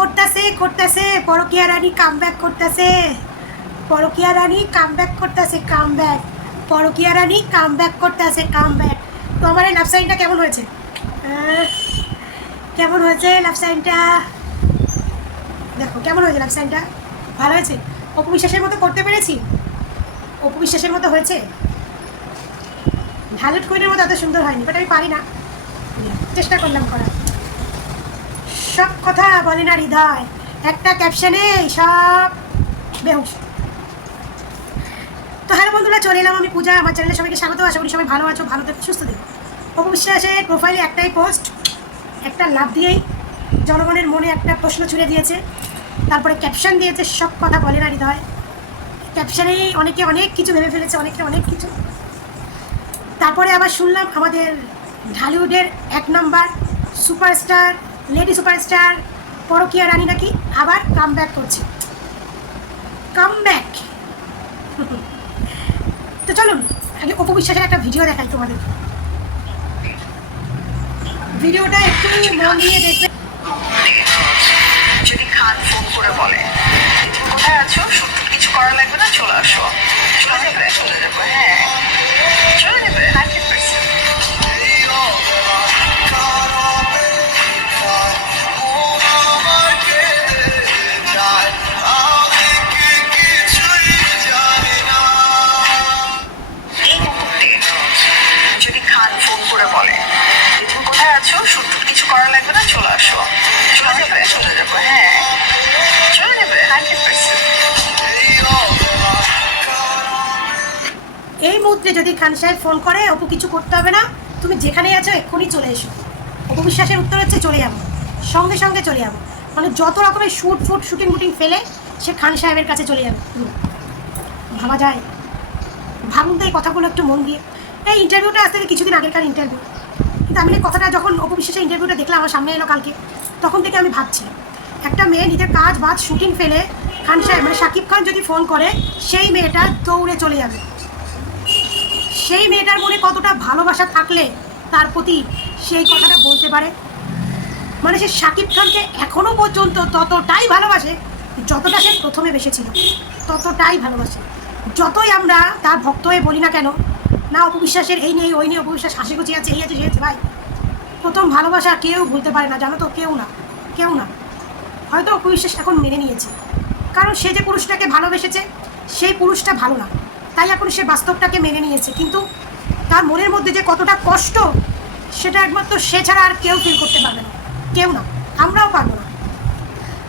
করতেছে পরকীয়া রানী কামব্যাক করতেছে। পরকীয়া রানী কামব্যাক করতেছে, কামব্যাক। পরকীয়া রানী কামব্যাক করতেছে, কামব্যাক। তো আমার এই লাভ সাইনটা কেমন হয়েছে? কেমন হয়েছে লাভ সাইনটা? দেখো কেমন হয়েছে লাভ সাইনটা। ভালো হয়েছে। অপু বিশ্বাসের মতো করতে পেরেছি? অপু বিশ্বাসের মতো হয়েছে? ভ্যালুড কুইনের মতো এত সুন্দর হয়নি, বাট আমি পারি না, চেষ্টা করলাম করার। সব কথা বলে না হৃদয়, একটা ক্যাপশনে সব বেহুশ। তো হ্যালো বন্ধুরা, চলে এলাম আমি পূজা। আমার চ্যানেলে সবাইকে স্বাগত। আশা করি সবাই ভালো আছো, ভালো থেকো, সুস্থ থেকো। অপু বিশ্বাসের প্রোফাইলে একটাই পোস্ট, একটা লাভ দিয়েই জনগণের মনে একটা প্রশ্ন ছুড়ে দিয়েছে। তারপরে ক্যাপশন দিয়েছে সব কথা বলে না হৃদয়। ক্যাপশনেই অনেকে অনেক কিছু ভেবে ফেলেছে, অনেকে অনেক কিছু। তারপরে আবার শুনলাম আমাদের ঢালিউডের 1 নম্বর সুপারস্টার, লেডি সুপারস্টার পরকীয়া রানী নাকি আবার কামব্যাক করছে। কামব্যাক। তো চলুন আগে অপু বিশ্বাসের একটা ভিডিও দেখাই তোমাদের। ভিডিওটা একটু মন দিয়ে দেখবে। যদি খান ফোন করে বলে কোথায় আছো, সত্যি কিছু করা লাগবে না, চলে আসো। চলে যাবে, চলে যাবে, হ্যাঁ চলে যাবে 100%। এই মুহূর্তে যদি খান ফোন করে বলে তুমি কোথায় আছো, সত্যি কিছু করা লাগবে না, চলে আসো। চলে যাবে, চলে যাবে, হ্যাঁ চলে যাবে 100%। এই মুহূর্তে যদি খান সাহেব ফোন করে, অপু কিছু করতে হবে না, তুমি যেখানেই আছো এক্ষুনি চলে এসো। অপু বিশ্বাসের উত্তর হচ্ছে চলে যাবো, সঙ্গে সঙ্গে চলে যাবো। মানে যত রকমের শুটিং বুটিং ফেলে সে খান সাহেবের কাছে চলে যাবে। ভাবা যায়? ভাবুন তো এই কথাগুলো একটু মন দিয়ে। এই ইন্টারভিউটা আজ থেকে কিছুদিন আগেকার ইন্টারভিউ, কিন্তু আমি এই কথাটা যখন অপু বিশ্বাসের ইন্টারভিউটা দেখলাম আমার সামনে এলো কালকে, তখন থেকে আমি ভাবছি একটা মেয়ে নিজের কাজ বাজ শুটিং ফেলে খান সাহেব মানে শাকিব খান যদি ফোন করে, সেই মেয়েটা দৌড়ে চলে যাবে। সেই মেয়েটার মনে কতটা ভালোবাসা থাকলে তার প্রতি সেই কথাটা বলতে পারে। মানে সে শাকিব খানকে এখনো পর্যন্ত ততটাই ভালোবাসে যতটা সে প্রথমে বেসেছিল, ততটাই ভালোবাসে। যতই আমরা তার ভক্ত হয়ে বলি না কেন, না অপু বিশ্বাসের এই নেই ওই নেই, অপু বিশ্বাস হাসিখুচি আছে, এই আছে সে আছে, ভাই প্রথম ভালোবাসা কেউ ভুলতে পারে না, জানো তো, কেউ না, কেউ না। হয়তো অপু বিশ্বাস এখন মেনে নিয়েছে, কারণ সে যে পুরুষটাকে ভালোবেসেছে সেই পুরুষটা ভালো না, তাই এখন সে বাস্তবটাকে মেনে নিয়েছে। কিন্তু তার মনের মধ্যে যে কতটা কষ্ট, সেটা একমাত্র সে ছাড়া আর কেউ ফিল করতে পারবে না, কেউ না, আমরাও পারবো না।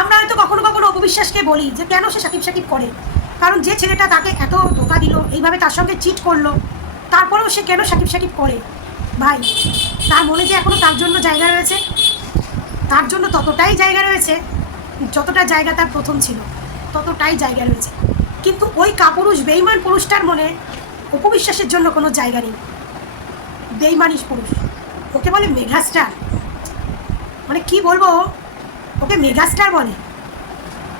আমরা হয়তো কখনো কখনো অপু বিশ্বাসকে বলি যে কেন সে সাকিব করে, কারণ যে ছেলেটা তাকে এত ধোঁকা দিল, এইভাবে তার সঙ্গে চিট করলো, তারপরেও সে কেন সাকিব করে। ভাই তার মনে যে এখনো তার জন্য জায়গা রয়েছে, তার জন্য ততটাই জায়গা রয়েছে যতটা জায়গা তার প্রথম ছিল, ততটাই জায়গা রয়েছে। কিন্তু ওই কাপুরুষ বেইমান পুরুষটার মনে অপু বিশ্বাসের জন্য কোনো জায়গা নেই। বেইমানিস পুরুষ, ওকে বলে মেগাস্টার। মানে কি বলবো, ওকে মেগাস্টার বলে।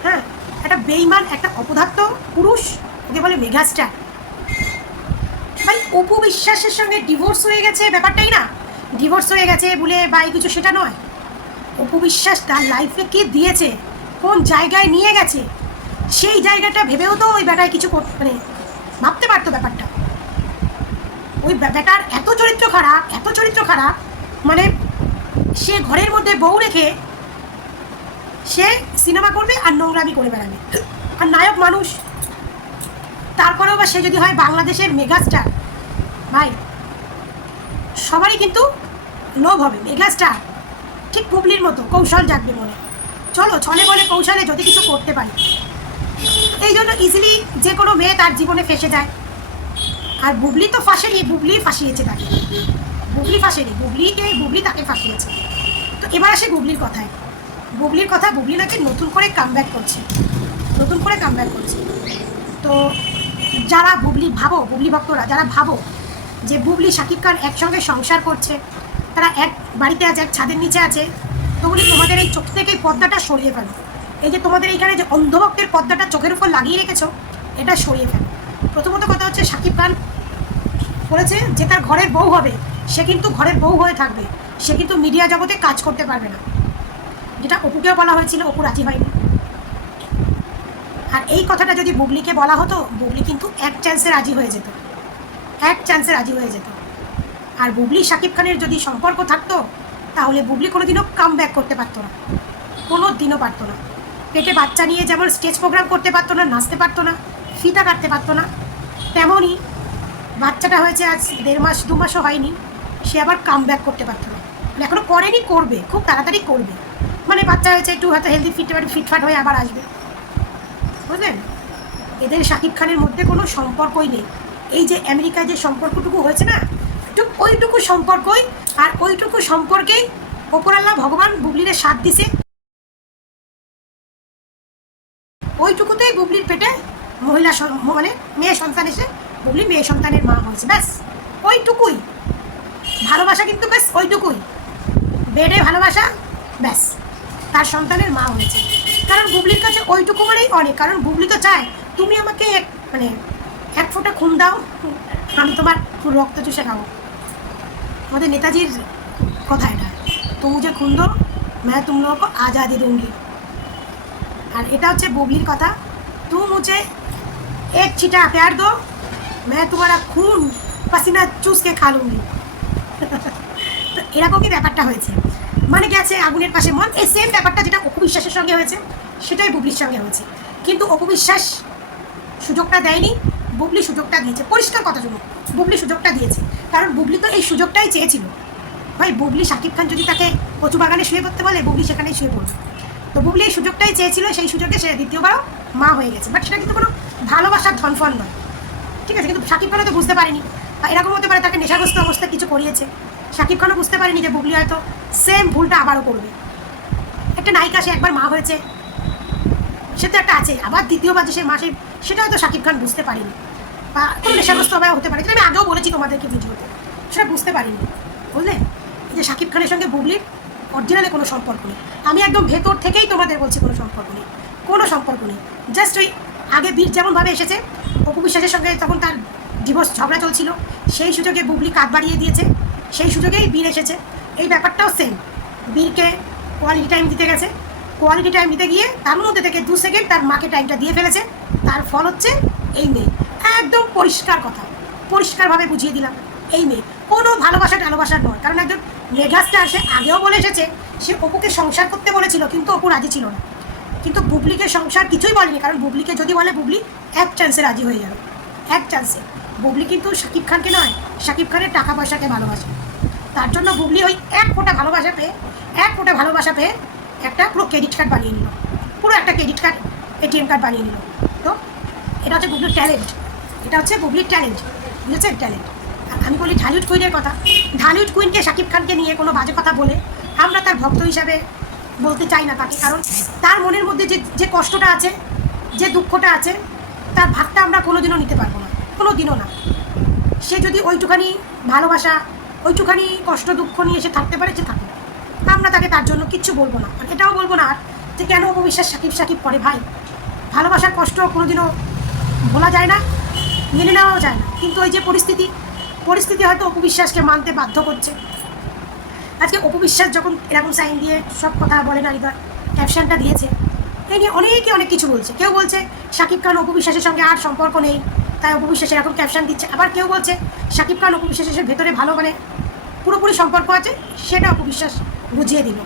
হ্যাঁ, একটা বেইমান, একটা অপদার্থ পুরুষ, ওকে বলে মেগাস্টার। ভাই অপু বিশ্বাসের সঙ্গে ডিভোর্স হয়ে গেছে ব্যাপারটাই না, ডিভোর্স হয়ে গেছে বলে বা কিছু সেটা নয়। অপু বিশ্বাস তার লাইফে কি দিয়েছে, কোন জায়গায় নিয়ে গেছে, সেই জায়গাটা ভেবেও তো ওই বেটায় কিছু মানে ভাবতে পারতো ব্যাপারটা। ওই বেটার এত চরিত্র খারাপ, এত চরিত্র খারাপ, মানে সে ঘরের মধ্যে বউ রেখে সে সিনেমা করবে আর নোংরামি করে বেড়াবে, আর নায়ক মানুষ। তারপরেও বা সে যদি হয় বাংলাদেশের মেগাস্টার, ভাই সবারই কিন্তু লোভ হবে মেগাস্টার, ঠিক বুবলির মতো কৌশল জাগবে মনে, চলো ছলে বলে কৌশলে যদি কিছু করতে পারি। এই জন্য ইজিলি যে কোনো মেয়ে তার জীবনে ফেসে যায়। আর বুবলি তো ফাঁসেনি, বুবলি ফাঁসিয়েছে তাকে, বুবলি ফাঁসেনি, বুবলি তাকে ফাঁসিয়েছে। তো এবার আসে বুবলির কথায়। বুবলির কথা, বুবলি নাকি নতুন করে কামব্যাক করছে, নতুন করে কামব্যাক করছে। তো যারা বুবলি ভাবো, বুবলি ভক্তরা যারা ভাবো যে বুবলি শাকিব খান একসঙ্গে সংসার করছে, তারা এক বাড়িতে আছে, এক ছাদের নিচে আছে, তো বলি তোমাদের এই চোখ থেকে পর্দাটা সরিয়ে ফেলো। এই যে তোমাদের এইখানে যে অন্ধভক্তের পর্দাটা চোখের উপর লাগিয়ে রেখেছো, এটা সরিয়ে ফেলো। প্রথমত কথা হচ্ছে শাকিব খান বলেছে যে তার ঘরের বউ হবে, সে কিন্তু ঘরের বউ হয়ে থাকবে, সে কিন্তু মিডিয়া জগতে কাজ করতে পারবে না। যেটা অপুকেও বলা হয়েছিল, অপু রাজি হয়নি। আর এই কথাটা যদি বুবলিকে বলা হতো, বুবলি কিন্তু এক চান্সে রাজি হয়ে যেত, এক চান্সে রাজি হয়ে যেত। আর বুবলি শাকিব খানের যদি সম্পর্ক থাকতো, তাহলে বুবলি কোনোদিনও কাম ব্যাক করতে পারতো না, কোনো দিনও পারতো না। পেটে বাচ্চা নিয়ে যেমন স্টেজ প্রোগ্রাম করতে পারতো না, নাচতে পারতো না, ফিতা কাটতে পারতো না, তেমনই বাচ্চাটা হয়েছে আজ 1.5 মাস 2 মাসও হয়নি, সে আবার কাম ব্যাক করতে পারতো না। মানে এখনও করেনি, করবে, খুব তাড়াতাড়ি করবে। মানে বাচ্চা হয়েছে, একটু হয়তো হেলদি ফিটফাট হয়ে আবার আসবে, বুঝলেন? এদের শাকিব খানের মধ্যে কোনো সম্পর্কই নেই। এই যে আমেরিকায় যে সম্পর্কটুকু হয়েছে না, ঠিক ওইটুকু সম্পর্কই, আর ওইটুকু সম্পর্কেই ওপরাল্লাহ ভগবান বুবলিরে সাথ দিছে। ওইটুকুতেই বুবলির পেটে মহিলা মানে মেয়ে সন্তান এসে বুবলি মেয়ে সন্তানের মা হয়েছে, ব্যাস ওইটুকুই ভালোবাসা, কিন্তু ব্যাস ওইটুকুই, বেডে ভালোবাসা, ব্যাস তার সন্তানের মা হয়েছে। কারণ বুবলির কাছে ওইটুকু মানেই অনেক। কারণ বুবলি তো চায় তুমি আমাকে মানে 1 ফোঁটা খুন দাও, আমি তোমার রক্ত চুষে খাবো। আমাদের নেতাজির কথা এটা, তো মুঝে খুন দো मैं तुम लोगों को आज़ादी दूंगी। আর এটা হচ্ছে বুবলির কথা, তুম মুঝে 1 छींटा प्यार दो मैं तुम्हारा खून पसीना चूस के खा लूंगी। তো এরকমই ব্যাপারটা হয়েছে, মানে গেছে আগুনের পাশে মন। এই সেম ব্যাপারটা যেটা অপু বিশ্বাসের সঙ্গে হয়েছে, সেটাই বুবলির সঙ্গে হয়েছে। কিন্তু অপু বিশ্বাস সুযোগটা দেয়নি, বুবলি সুযোগটা দিয়েছে। পরিষ্কার কথা শুনুন, বুবলি সুযোগটা দিয়েছে, কারণ বুবলি তো এই সুযোগটাই চেয়েছিল। ভাই বুবলি শাকিব খান যদি তাকে কচু বাগানে শুয়ে পড়তে বলে, বুবলি সেখানেই শুয়ে পড়বে। তো বুবলি এই সুযোগটাই চেয়েছিল, সেই সুযোগে সে দ্বিতীয়বারও মা হয়ে গেছে। বাট সেটা কিন্তু কোনো ভালোবাসার ধনফল নয়, ঠিক আছে? কিন্তু শাকিব খানও তো বুঝতে পারেনি, বা এরকম হতে পারে তাকে নেশাগ্রস্ত অবস্থায় কিছু করিয়েছে। শাকিব খানও বুঝতে পারেনি যে বুবলি হয়তো সেম ভুলটা আবারও করবে। একটা নায়িকা, সে একবার মা হয়েছে, সে তো একটা আছে, আবার দ্বিতীয়বার যে সে মা, সেটা হয়তো শাকিব খান বুঝতে পারেনি, বা কোনো নেশাগ্রস্ত আবার হতে পারে, যেটা আমি আগেও বলেছি তোমাদেরকে ভিডিওতে, সেটা বুঝতে পারিনি, বুঝলেন? এই যে শাকিব খানের সঙ্গে বুবলির অরিজিনালে কোনো সম্পর্ক নেই। আমি একদম ভেতর থেকেই তোমাদের বলছি, কোনো সম্পর্ক নেই, কোনো সম্পর্ক নেই। জাস্ট ওই আগে বীর যেমনভাবে এসেছে, অপু বিশ্বাসের সঙ্গে তখন তার ডিভোর্স ঝগড়া চলছিল, সেই সুযোগে বুবলি কাঁধ বাড়িয়ে দিয়েছে, সেই সুযোগেই বীর এসেছে। এই ব্যাপারটাও সেম, বীরকে কোয়ালিটি টাইম দিতে গেছে, কোয়ালিটি টাইম দিতে গিয়ে তার মধ্যে থেকে 2 সেকেন্ড তার মাকে টাইমটা দিয়ে ফেলেছে। তার ফল হচ্ছে এই মেয়ে। একদম পরিষ্কার কথা, পরিষ্কারভাবে বুঝিয়ে দিলাম, এই মেয়ে। কোনো ভালোবাসার নয়। কারণ একজন মেগাস্টার, সে আগেও বলে এসেছে সে অপুকে সংসার করতে বলেছিল, কিন্তু অপু রাজি ছিল না। কিন্তু বুবলিকে সংসার কিছুই বলেনি, কারণ বুবলিকে যদি বলে, বুবলি 1 চান্সে রাজি হয়ে যাবে, 1 চান্সে। বুবলি কিন্তু শাকিব খানকে নয়, শাকিব খানের টাকা পয়সাকে ভালোবাসে। তার জন্য বুবলি ওই 1 ফোঁটা ভালোবাসা পেয়ে একটা পুরো ক্রেডিট কার্ড বানিয়ে নিল, পুরো একটা ক্রেডিট কার্ড, ATM কার্ড বানিয়ে নিল। তো এটা হচ্ছে বুবলির ট্যালেন্ট, এটা হচ্ছে বুবলির ট্যালেন্ট, বুঝেছেন? ট্যালেন্ট। আমি বলি ঢালিউড কুইনের কথা, ঢালিউড কুইনকে শাকিব খানকে নিয়ে কোনো বাজে কথা বলে আমরা তার ভক্ত হিসাবে বলতে চাই না তাকে। কারণ তার মনের মধ্যে যে কষ্টটা আছে, যে দুঃখটা আছে, তার ভাগটা আমরা কোনোদিনও নিতে পারবো না, কোনো দিনও না। সে যদি ওইটুখানি ভালোবাসা, ওইটুখানি কষ্ট দুঃখ নিয়ে সে থাকতে পারে, সে থাকবে, আমরা তাকে তার জন্য কিচ্ছু বলবো না। আর এটাও বলবো না যে কেন অপু বিশ্বাস শাকিব করে। ভাই, ভালোবাসার কষ্ট কোনোদিনও ভোলা যায় না, মেনে নেওয়াও যায় না। কিন্তু ওই যে পরিস্থিতি হয়তো অপু বিশ্বাসকে মানতে বাধ্য করছে। আজকে অপু বিশ্বাস যখন এরকম সাইন দিয়ে সব কথা বলে না, এবার ক্যাপশনটা দিয়েছে, এই নিয়ে অনেকে অনেক কিছু বলছে। কেউ বলছে শাকিব খান অপু বিশ্বাসের সঙ্গে আর সম্পর্ক নেই, তাই অপু বিশ্বাস এরকম ক্যাপশন দিচ্ছে। আবার কেউ বলছে শাকিব খান অপু বিশ্বাসের ভেতরে ভালো, মানে পুরোপুরি সম্পর্ক আছে, সেটা অপু বিশ্বাস বুঝিয়ে দিল।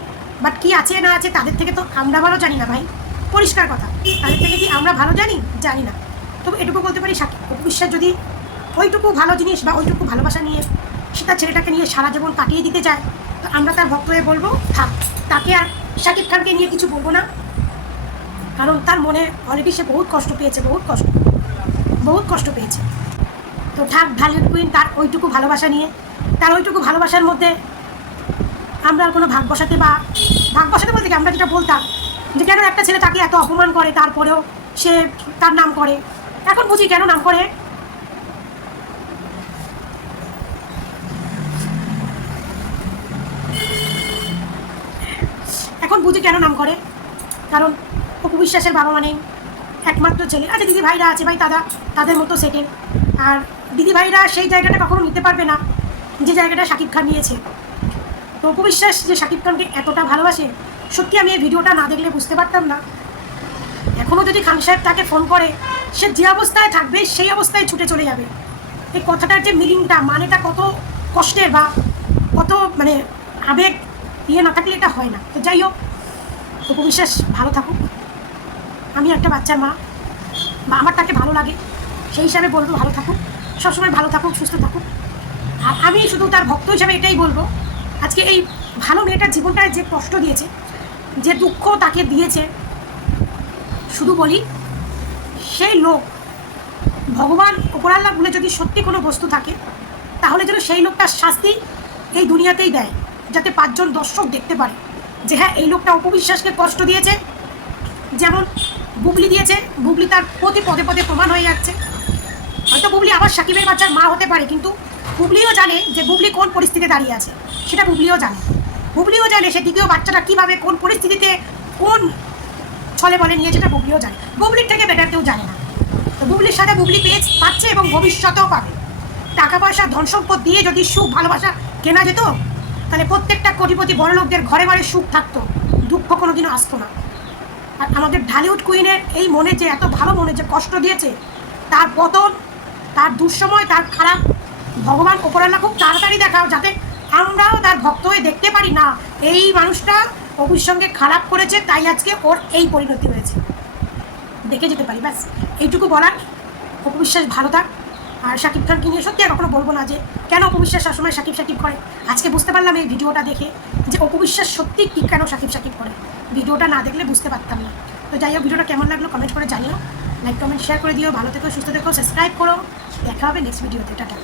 বাট কি আছে না আছে তাদের থেকে তো আমরা ভালো জানি না ভাই, পরিষ্কার কথা। তাদের থেকে কি আমরা ভালো জানি না। তবে এটুকু বলতে পারি, অপু বিশ্বাস যদি ওইটুকু ভালো জিনিস বা ওইটুকু ভালোবাসা নিয়ে সে তার ছেলেটাকে নিয়ে সারা জীবন কাটিয়ে দিতে চায়, তো আমরা তার ভক্ত হয়ে বলবো থাক, তাকে আর শাকিব খানকে নিয়ে কিছু বলবো না। কারণ তার মনে অলরেডি সে বহুত কষ্ট পেয়েছে, বহুত কষ্ট পেয়েছে। তো থাক, ঢালিউড কুইন তার ওইটুকু ভালোবাসা নিয়ে, তার ওইটুকু ভালোবাসার মধ্যে আমরা আর কোনো ভাগ বসাতে বলতে কি, আমরা যেটা বলতাম যে কেন একটা ছেলে তাকে এত অপমান করে, তারপরেও সে তার নাম করে। এখন বুঝি কেন নাম করে। কারণ অপু বিশ্বাসের বাবা মানে একমাত্র ছেলে। আচ্ছা, দিদি ভাইরা আছে, ভাই তাদের মতো সেটেল। আর দিদি ভাইরা সেই জায়গাটা কখনো নিতে পারবে না যে জায়গাটা শাকিব খান নিয়েছে। তো অপু বিশ্বাস যে শাকিব খানকে এতটা ভালোবাসে, সত্যি আমি এই ভিডিওটা না দেখলে বুঝতে পারতাম না। এখনও যদি খান সাহেব তাকে ফোন করে, সে যে অবস্থায় থাকবে সেই অবস্থায় ছুটে চলে যাবে। এই কথাটার যে মিনিংটা, মানেটা কত কষ্টের বা কত মানে আবেগ না থাকলে এটা হয় না। তো যাই হোক, অপু বিশ্বাস ভালো থাকুক। আমি একটা বাচ্চার মা, বা আমার তাকে ভালো লাগে, সেই হিসাবে বলবো ভালো থাকুক, সবসময় ভালো থাকুক, সুস্থ থাকুক। আর আমি শুধু তার ভক্ত হিসাবে এটাই বলবো, আজকে এই ভালো মেয়েটার জীবনটায় যে কষ্ট দিয়েছে, যে দুঃখ তাকে দিয়েছে, শুধু বলি সেই লোক ভগবান উপরাল্লাহ বলে যদি সত্যি কোনো বস্তু থাকে, তাহলে যেন সেই লোকটার শাস্তি এই দুনিয়াতেই দেয়, যাতে 5 জন দর্শক দেখতে পারে যে হ্যাঁ এই লোকটা অপু বিশ্বাসকে কষ্ট দিয়েছে, যেমন বুবলি দিয়েছে। বুবলি তার প্রতি পদে পদে প্রমাণ হয়ে যাচ্ছে। হয়তো বুবলি আবার সাকিবের বাচ্চার মা হতে পারে, কিন্তু বুবলিও জানে যে বুবলি কোন পরিস্থিতিতে দাঁড়িয়ে আছে, সেটা বুবলিও জানে। বুবলিও জানে সে দ্বিতীয় বাচ্চাটা কীভাবে কোন পরিস্থিতিতে কোন ছলে বলে নিয়েছে, এটা বুবলিও জানে। বুবলির থেকে বেটার কেউ জানে না। তো বুবলির সাথে বুবলি পাচ্ছে এবং ভবিষ্যতেও পাবে। টাকা পয়সা ধন সম্পদ দিয়ে যদি সুখ ভালোবাসা কেনা যেত, তাহলে প্রত্যেকটা কোটিপতি বড় লোকদের ঘরে ঘরে সুখ থাকতো, দুঃখ কোনোদিনও আসতো না। আর আমাদের ঢালিউড কুইনের এই মনে যে এত ভালো মনে যে কষ্ট দিয়েছে, তার পতন, তার দুঃসময়, তার খারাপ, ভগবান উপরাল্লাহ খুব তাড়াতাড়ি দেখাও, যাতে আমরাও তার ভক্ত হয়ে দেখতে পারি না এই মানুষটা অপুর সঙ্গে খারাপ করেছে, তাই আজকে ওর এই পরিণতি হয়েছে, দেখে যেতে পারি। ব্যাস এইটুকু বলার। অপু বিশ্বাস ভালো থাক। আর শাকিব খানকে নিয়ে সত্যি আর কখনো বলবো না যে কেন অপু বিশ্বাস সবসময় সাকিব করে। আজকে বুঝতে পারলাম এই ভিডিওটা দেখে যে অপু বিশ্বাস সত্যি কি কেন সাকিব করে। ভিডিওটা না দেখলে বুঝতে পারতাম না। তো যাই হোক, ভিডিওটা কেমন লাগলো কমেন্ট করে জানিও, লাইক কমেন্ট শেয়ার করে দিও। ভালো থেকো, সুস্থ থেকো, সাবস্ক্রাইব করো। দেখা হবে নেক্সট ভিডিওতে। টাটা।